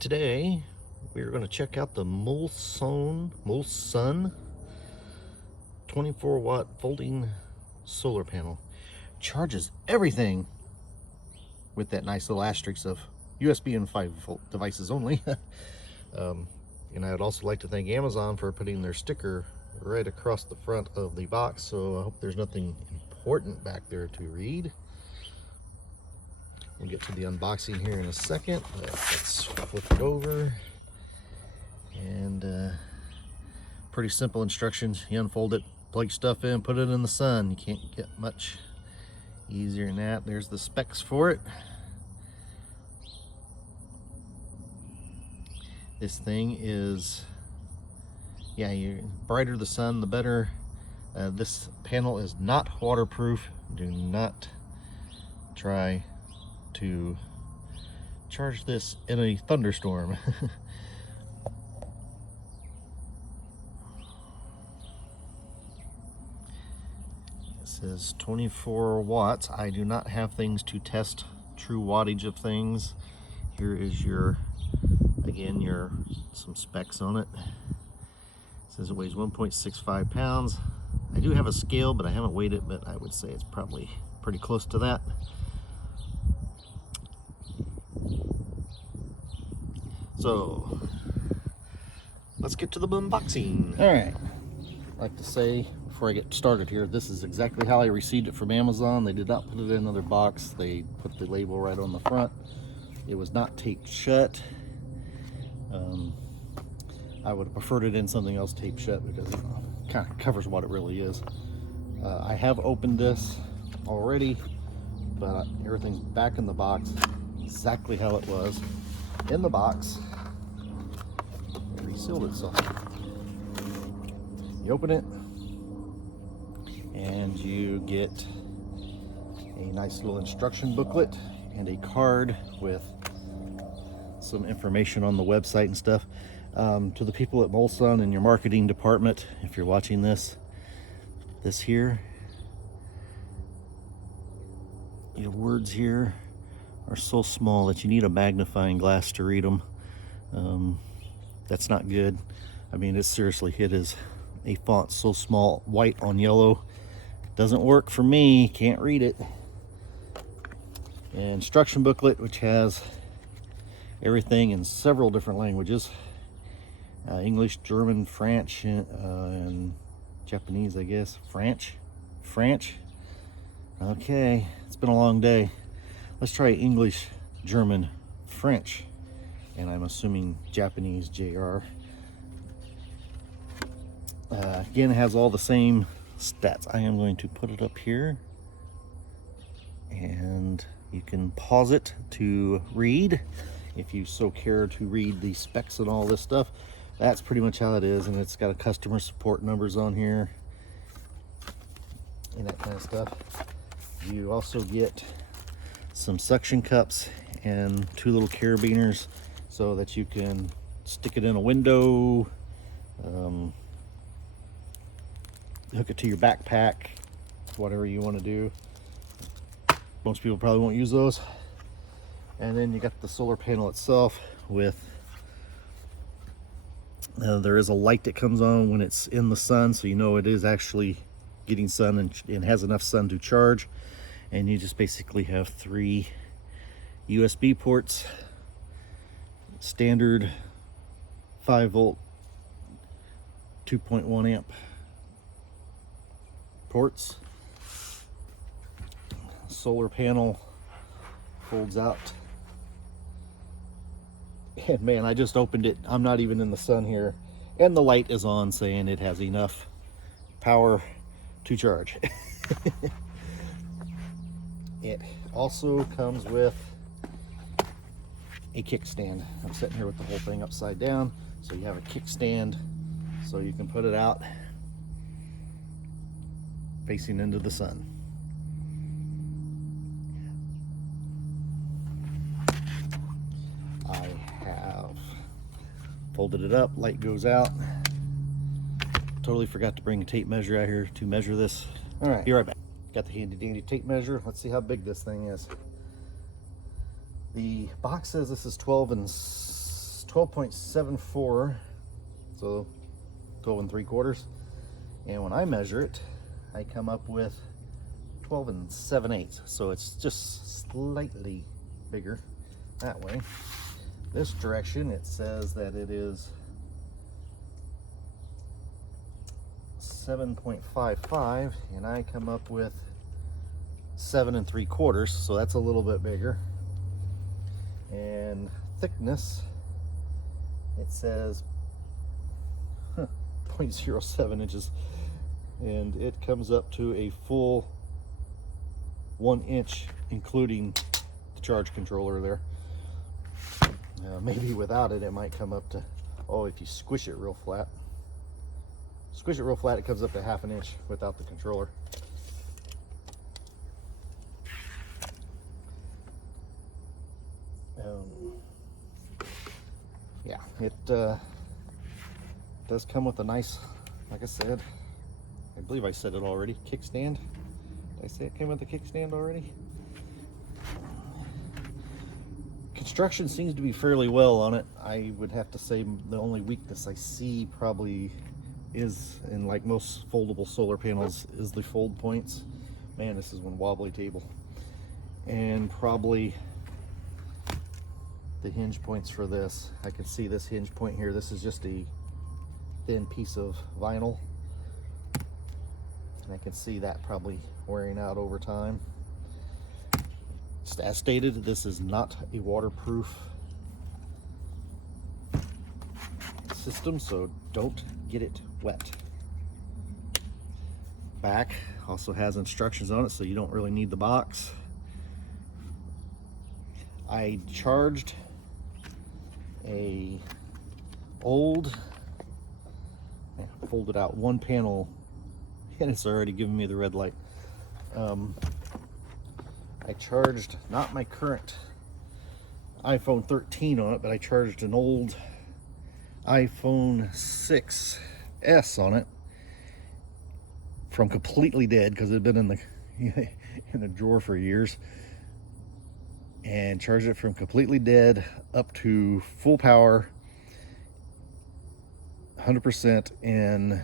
Today we're going to check out the Moolsun 24 watt folding solar panel. Charges everything with that nice little asterisk of USB and 5-volt devices only. And I would also like to thank Amazon for putting their sticker right across the front of the box, so I hope there's nothing important back there to read. We'll get to the unboxing here in a second. Let's flip it over. And pretty simple instructions. You unfold it, plug stuff in, put it in the sun. You can't get much easier than that. There's the specs for it. This thing is, yeah, the brighter the sun, the better. This panel is not waterproof. Do not try to charge this in a thunderstorm. It says 24 watts. I do not have things to test true wattage of things. Here is your, again, some specs on it. It says it weighs 1.65 pounds. I do have a scale, but I haven't weighed it, but I would say it's probably pretty close to that. So let's get to the unboxing. All right, I'd like to say before I get started here, this is exactly how I received it from Amazon. They did not put it in another box. They put the label right on the front. It was not taped shut. I would have preferred it in something else taped shut because it kind of covers what it really is. I have opened this already, but everything's back in the box exactly how it was in the box. It resealed itself. You open it and you get a nice little instruction booklet and a card with some information on the website and stuff. To the people at Moolsun in your marketing department, if you're watching this here, your words here are so small that you need a magnifying glass to read them. That's not good. I mean, it seriously, it is a font so small, white on yellow. Doesn't work for me, can't read it. An instruction booklet which has everything in several different languages. English, German, French, and Japanese, I guess. French. Okay, it's been a long day. Let's try English, German, French, and I'm assuming Japanese, JR. Again, it has all the same stats. I am going to put it up here, and you can pause it to read if you so care to read the specs and all this stuff. That's pretty much how it is, and it's got a customer support numbers on here and that kind of stuff. You also get some suction cups and 2 little carabiners so that you can stick it in a window, hook it to your backpack, whatever you want to do. Most people probably won't use those. And then you got the solar panel itself with there is a light that comes on when it's in the sun, so you know it is actually getting sun and has enough sun to charge. And you just basically have 3 USB ports, standard 5-volt 2.1 amp ports. Solar panel folds out. And man, I just opened it. I'm not even in the sun here, and the light is on saying it has enough power to charge. It also comes with a kickstand. I'm sitting here with the whole thing upside down, so you have a kickstand so you can put it out facing into the sun. I have folded it up, light goes out. Totally forgot to bring a tape measure out here to measure this. All right, be right back. Got the handy dandy tape measure. Let's see how big this thing is. The box says this is 12 and 12.74, so 12 3/4. And when I measure it, I come up with 12 7/8. So it's just slightly bigger that way. This direction, it says that it is 7.55, and I come up with 7 3/4, so that's a little bit bigger. And thickness, it says 0.07 inches, and it comes up to a full 1 inch, including the charge controller there. Maybe without it, it might come up to, oh, if you squish it real flat. Squish it real flat, it comes up to 1/2 inch without the controller. Yeah, it does come with a nice, like I said, I believe I said it already, kickstand. Did I say it came with a kickstand already? Construction seems to be fairly well on it. I would have to say the only weakness I see probably is, in like most foldable solar panels, is the fold points. Man, this is one wobbly table. And probably the hinge points for this. I can see this hinge point here. This is just a thin piece of vinyl, and I can see that probably wearing out over time. As stated, this is not a waterproof system, so don't get it wet. Back also has instructions on it, so you don't really need the box. I charged a old, folded out one panel, and it's already giving me the red light. I charged not my current iPhone 13 on it, but I charged an old iPhone 6s on it from completely dead, because it had been in the in a drawer for years, and charged it from completely dead up to full power 100% in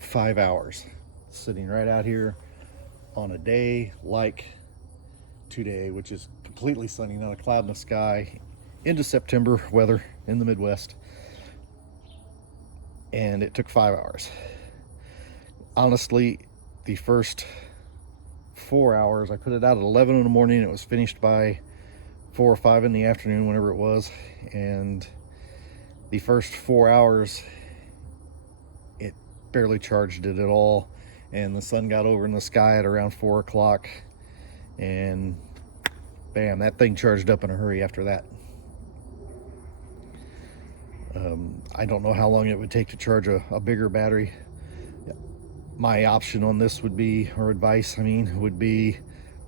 5 hours, sitting right out here on a day like today, which is completely sunny, not a cloud in the sky, into September weather in the Midwest. And it took 5 hours. Honestly, the first 4 hours, I put it out at 11 in the morning. It was finished by 4 or 5 in the afternoon, whenever it was. And the first 4 hours, it barely charged it at all. And the sun got over in the sky at around 4 o'clock. And bam, that thing charged up in a hurry after that. I don't know how long it would take to charge a bigger battery. My option on this would be, or advice, I mean, would be,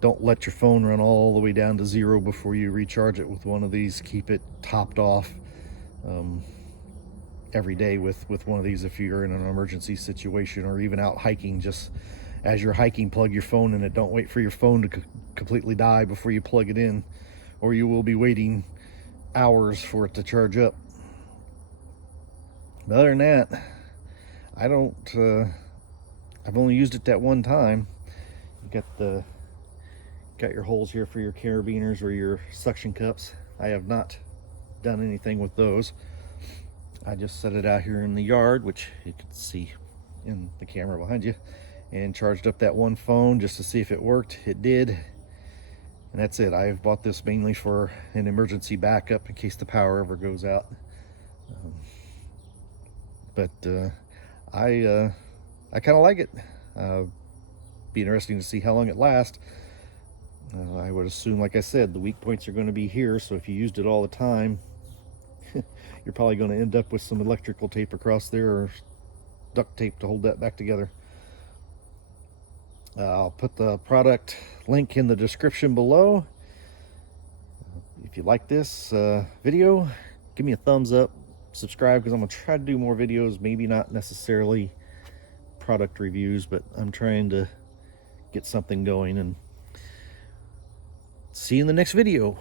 don't let your phone run all the way down to 0 before you recharge it with one of these. Keep it topped off every day with one of these if you're in an emergency situation, or even out hiking. Just as you're hiking, plug your phone in it. Don't wait for your phone to completely die before you plug it in, or you will be waiting hours for it to charge up. But other than that, I don't, I've only used it that one time. You got your holes here for your carabiners or your suction cups. I have not done anything with those. I just set it out here in the yard, which you can see in the camera behind you, and charged up that one phone just to see if it worked. It did, and that's it. I've bought this mainly for an emergency backup in case the power ever goes out. But I kind of like it. Be interesting to see how long it lasts. I would assume, like I said, the weak points are going to be here, so if you used it all the time, you're probably going to end up with some electrical tape across there, or duct tape to hold that back together. I'll put the product link in the description below. If you like this video, give me a thumbs up, subscribe, because I'm going to try to do more videos. Maybe not necessarily product reviews, but I'm trying to get something going. And see you in the next video.